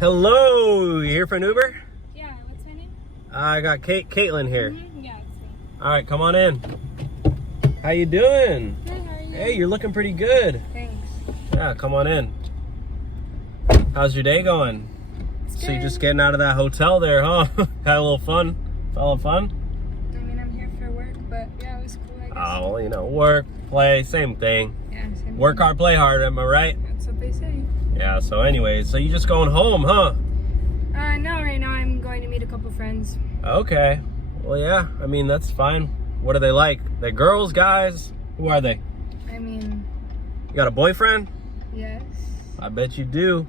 Hello, you here for an Uber? Yeah, what's my name? I got Caitlin here. Yeah, it's me. All right, come on in. How you doing? Hey, how are you? Hey, you're looking pretty good. Thanks. Yeah, come on in. How's your day going? It's So you're good. just getting out of that hotel there, huh? Had a little fun? Fell fun? I mean, I'm here for work, but yeah, it was cool, I guess. Oh, well, you know, work, play, same thing. Yeah, same Work thing. hard, play hard, am I right? That's what they say. Yeah, so anyways, so you just going home, huh? No, right now I'm going to meet a couple friends. Okay. Well, yeah, I mean, that's fine. What are they like? They girls, guys? Who are they? I mean, You got a boyfriend? yes. I bet you do.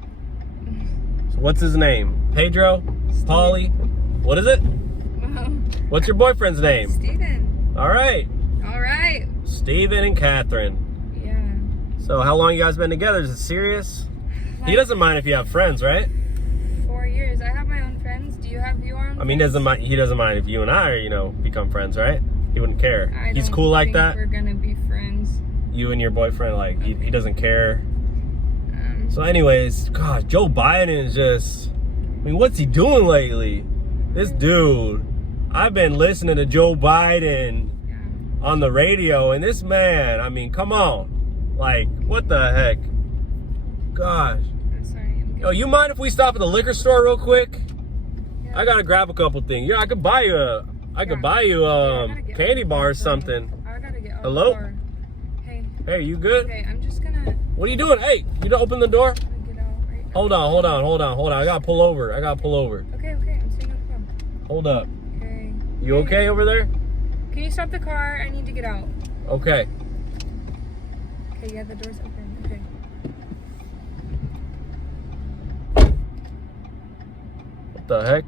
So what's his name? Pedro? Polly? What is it? What's your boyfriend's name? Steven. All right. All right. Steven and Catherine. Yeah. So how long you guys been together? Is it serious? He doesn't mind if you have friends, right? 4 years. I have my own friends. Do you have your own? I mean, he doesn't mind if you and I, you know, become friends, right? He wouldn't care. I He's don't cool like think that. We're gonna be friends. You and your boyfriend, like, he doesn't care. Um, So anyways, God, Joe Biden is just, I mean, what's he doing lately? This dude, I've been listening to Joe Biden yeah. on the radio, and this man, I mean, come on. Like, what the heck? Gosh. I'm sorry. Yo, you mind if we stop at the liquor store real quick? Yeah. I gotta grab a couple things. Yeah, I could buy you I gotta get candy out. bar or Sorry. something. I gotta get out. Hello? The car. Hey. Hey, you good? Okay, I'm just gonna What are you doing? Hey, you don't open the door? get out right now. Hold on. I gotta pull over. Okay, I'm staying up front. Hold up. Okay. You okay over there? Can you stop the car? I need to get out. Okay. Okay, yeah, the door's open. Okay. What the heck?